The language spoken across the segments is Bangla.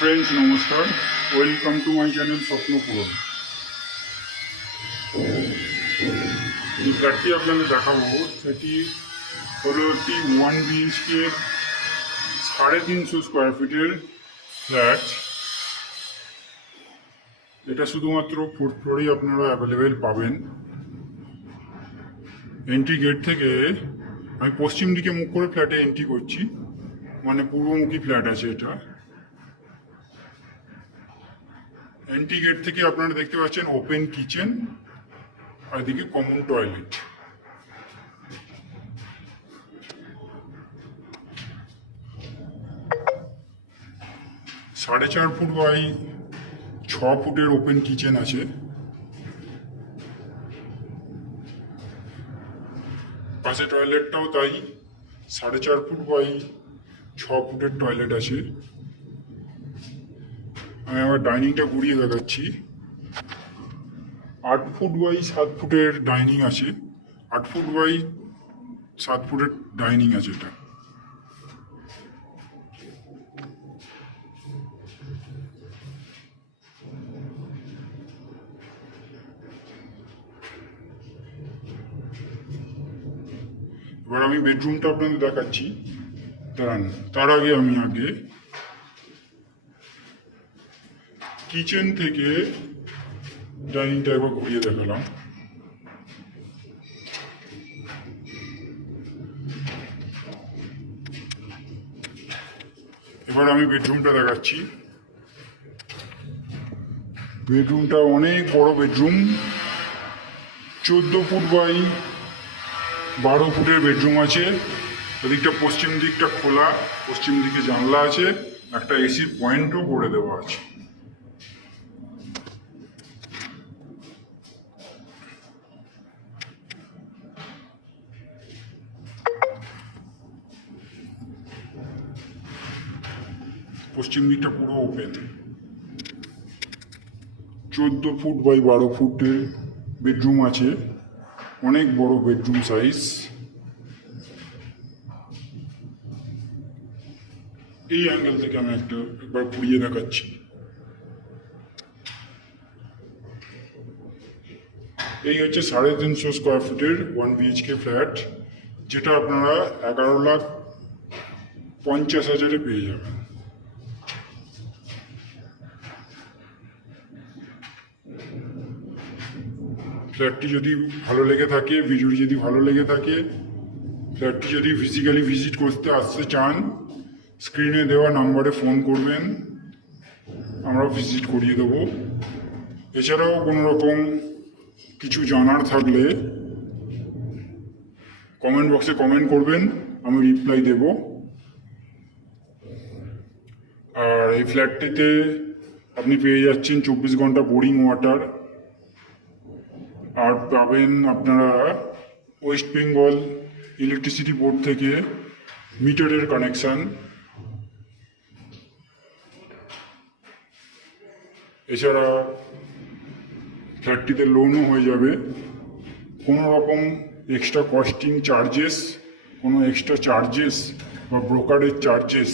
ফ্রেন্ডস নমস্কার, ওয়েলকাম টু মাই চ্যানেল স্বপ্নপূরণ। যে ফ্ল্যাটটি আপনাদের দেখাবো সেটি হলো একটি 1 BHK 350 স্কোয়ার ফিটের ফ্ল্যাট। এটা শুধুমাত্র 4th ফ্লোরেই আপনারা অ্যাভেলেবেল পাবেন। এন্ট্রি গেট থেকে আমি পশ্চিম দিকে মুখ করে ফ্ল্যাটে এন্ট্রি করছি, মানে পূর্বমুখী ফ্ল্যাট আছে এটা। এন্ট্রি গেট থেকে আপনারা দেখতে পাচ্ছেন ওপেন কিচেন আর এদিকে কমন টয়লেট। সাড়ে 4 ফুট বাই 6 ফুটের ওপেন কিচেন আছে। পাশে টয়লেটটাও তাই, 4.5 ফুট বাই 6 ফুটের টয়লেট আছে। আমি আমার ডাইনিংটা ঘুরিয়ে দেখাচ্ছি। 8 ফুট বাই 7 ফুটের ডাইনিং আছে। 8 ফুট বাই 7 ফুটের ডাইনিং আছে এটা। এবার আমি বেডরুমটা আপনাদের দেখাচ্ছি, দাঁড়ান। তার আগে আমি কিচেন থেকে ডাইনিংটা একবার ঘুরিয়ে দেখালাম। এবার আমি বেডরুমটা দেখাচ্ছি। বেডরুমটা অনেক বড় বেডরুম, 14 ফুট বাই 12 ফুটের বেডরুম আছে। এদিকটা পশ্চিম দিকটা খোলা, পশ্চিম দিকে জানলা আছে, একটা এসির পয়েন্টও করে দেওয়া আছে। পশ্চিম দিকটা পুরো ওপেন। 14 ফুট বাই 12 ফুটের বেডরুম আছে, অনেক বড় বেডরুম সাইজ। এই অ্যাঙ্গেল থেকে আমি একবার ঘুরিয়ে দেখাচ্ছি। এই হচ্ছে 350 স্কোয়ার ফুটের 1 BHK ফ্ল্যাট, যেটা আপনারা 11,50,000 পেয়ে যাবেন। ফ্ল্যাটটি যদি ভালো লেগে থাকে, ভিডিওটি যদি ভালো লেগে থাকে, ফ্ল্যাটটি যদি ফিজিক্যালি ভিজিট করতে আসতে চান, স্ক্রিনে দেওয়া নাম্বারে ফোন করবেন, আমরা ভিজিট করিয়ে দেবো। এছাড়াও কোনো রকম কিছু জানার থাকলে কমেন্ট বক্সে কমেন্ট করবেন, আমি রিপ্লাই দেব। আর এই ফ্ল্যাটটিতে আপনি পেয়ে যাচ্ছেন 24 ঘন্টা বোরিং ওয়াটার, আর পাবেন আপনারা ওয়েস্ট বেঙ্গল ইলেকট্রিসিটি বোর্ড থেকে মিটারের কানেকশান। এছাড়া ফ্ল্যাটটিতে লোনও হয়ে যাবে। কোনো রকম এক্সট্রা কস্টিং চার্জেস, কোনো এক্সট্রা চার্জেস বা ব্রোকারেজ চার্জেস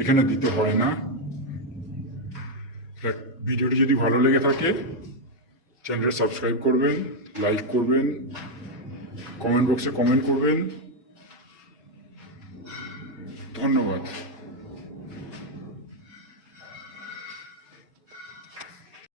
এখানে দিতে হয় না। ভিডিওটি যদি ভালো লেগে থাকে চ্যানেলটা সাবস্ক্রাইব করবেন, লাইক করবেন, কমেন্ট বক্সে কমেন্ট করবেন। ধন্যবাদ।